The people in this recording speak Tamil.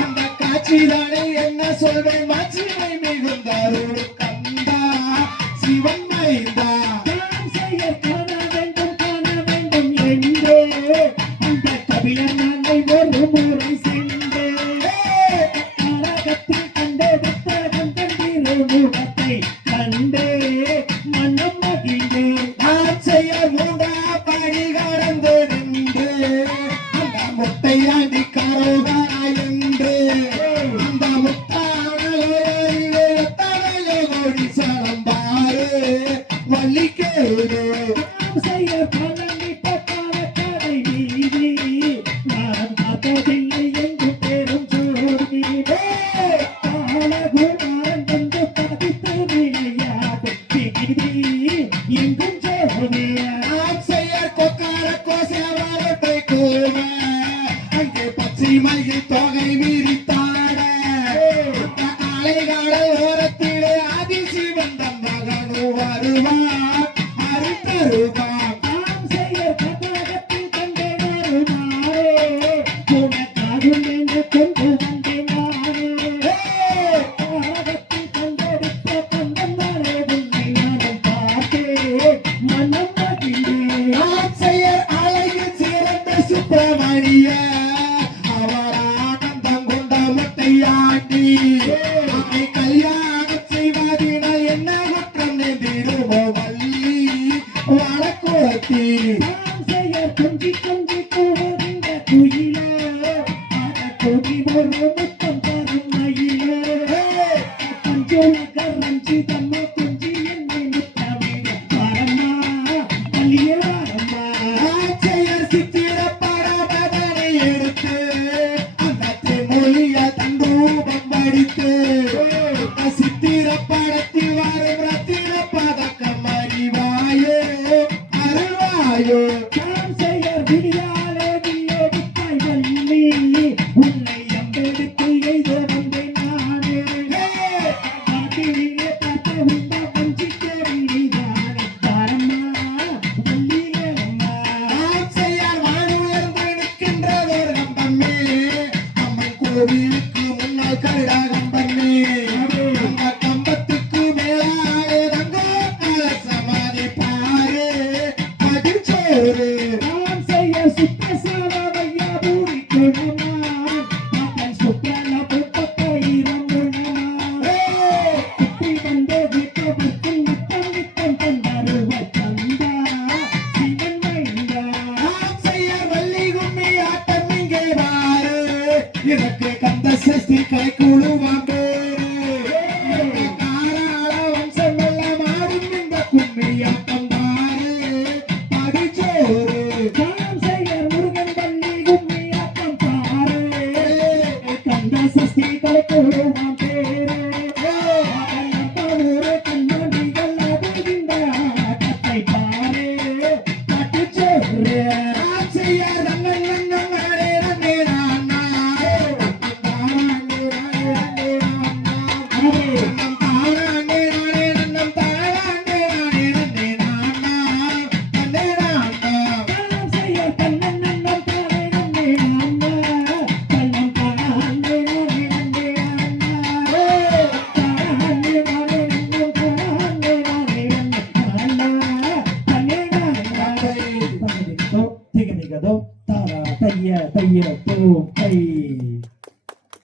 அந்த காட்சிதானே என்ன சொல்வேன் மாட்சிமை மிகுந்தாரோடு கந்தா சிவன் மைந்தா செய்ய காண வேண்டும் என்றே அந்த கபிலர் நாளை ஒரு முறை சென்றே காரகத்தில் கண்டெடுத்த கந்தன் முகத்தை கண்டே மனம் மகிழ்ந்தே நான் செய்ய மூடா படி கடந்து நின்று அந்த முட்டையாண்டி கரோகரா என்று அந்த முத்தானையோ கோடி சலம் பாரு வள்ளிக்கேடு செய்ய பலனிட்ட காலக்கடை நீதி நான் பார்த்ததில்லை என்று பெரும் சோர்வி காலகுமாரன் வந்து பதித்து விளையாடு திகிரி எங்கும் ஜோதியா நான் செய்ய கொக்கார கோசவாரத்தை கூம அங்கே பச்சை மயில் தொகை விரித்தாட அந்த காளைகாடல் ஓரத்திலே ஆதிசிவன் தன் மகனு வருவான் அருத்தருவான் நாம் செய்ய கதகத்தில் கண்டே வருமாறே உனக்காகும் என்று கொண்டு வந்தேன் நானே காரகத்தில் கண்டெடுத்த கந்தன் நாளே உன்னை நானும் பார்த்தேன் மனம் மகிழ்ந்தேன் நான் செய்ய அழகில் சிறந்த சுப்பிரமணிய அவர் ஆனந்தம் கொண்ட முட்டையாண்டி அவனை கல்யாணம் செய்வதினால் என்ன குற்றம் நேர்ந்திடுமோ வள்ளி வடக்குளத்தி நாம் செய்ய கொஞ்சி கொஞ்சி கூறுகின்ற குயிலே அத கொடி ஒரு முத்தம் தரும் மயிலே பஞ்சுலக ரஞ்சிதம்மா கொஞ்சி என்னை முத்தமிழ வரம்மா வள்ளியே வரம்மா நான் செய்ய சித்திர படபடனை எடுத்து அந்த தெமொழிய தந்தூபம் வடித்து சித்திர படத்தில் வரும் ரத்தின பதக்கம் அறிவாயோ அருள்வாயோ நாம் செய்ய விடியாலே வில்லோடித்தாய் வள்ளி உன்னை அம்பெடுத்து எய்த வந்தேன் நானே காட்டிலே பார்த்த உண்டா பஞ்சிக்க விழிதானே வரம்மா வள்ளியே அம்மா நான் செய்ய வானுயர்ந்து நிற்கின்றதொரு கம்பமே அம்மன் கோவிலுக்கு முன்னால் கருடாகம்பமே அந்த கம்பத்துக்கு மேலாலே தங்கோ சமாதி பாரு பதிச்சோறு நாம் செய்ய சுத்தசாலையா பூரி குணமான் மகன் சுத்தல புத்தயிரம் குணமான் குட்டி வந்த வீட்டவிற்கு நித்தம் தந்தருவ தந்தா சிவன் மைந்தா நான் செய்ய வள்ளி கும்மி ஆட்டம் இங்கே பாரு எனக்கு கந்த சஷ்டி கை குழுவாம் பேரு காராள வம்சம் எல்லாம் ஆடும் இந்த கும்மி ஆட்டம் பாரு பதிச்சோறு நாம் செய்ய முருகன் வள்ளி கும்மியாட்டம் பாரு கந்த சஷ்டி கலைக்குழுவாம் பேரு ஒரு கண்ணாடிகள் அதுகின்ற ஆட்டத்தை பாரு கட்டுச்சோறு நான் செய்ய ரங்கன் ரங்கன் நானே ரங்கே நானா நன்னம் தானாண்டே நானே நன்னம் தானாண்டே நானே ரங்கே நானா நன்னே நானா நாம் செய்ய கண்ணன் நன்னம் தானே நன்னே நான்னா கண்ணம் தானே நானே நன்னே நான்னா தானே நானே நன்னம் தானே நானே நான்னா தன்னே நான்னா திகதிகதோ தாரா தைய தைய தோ கை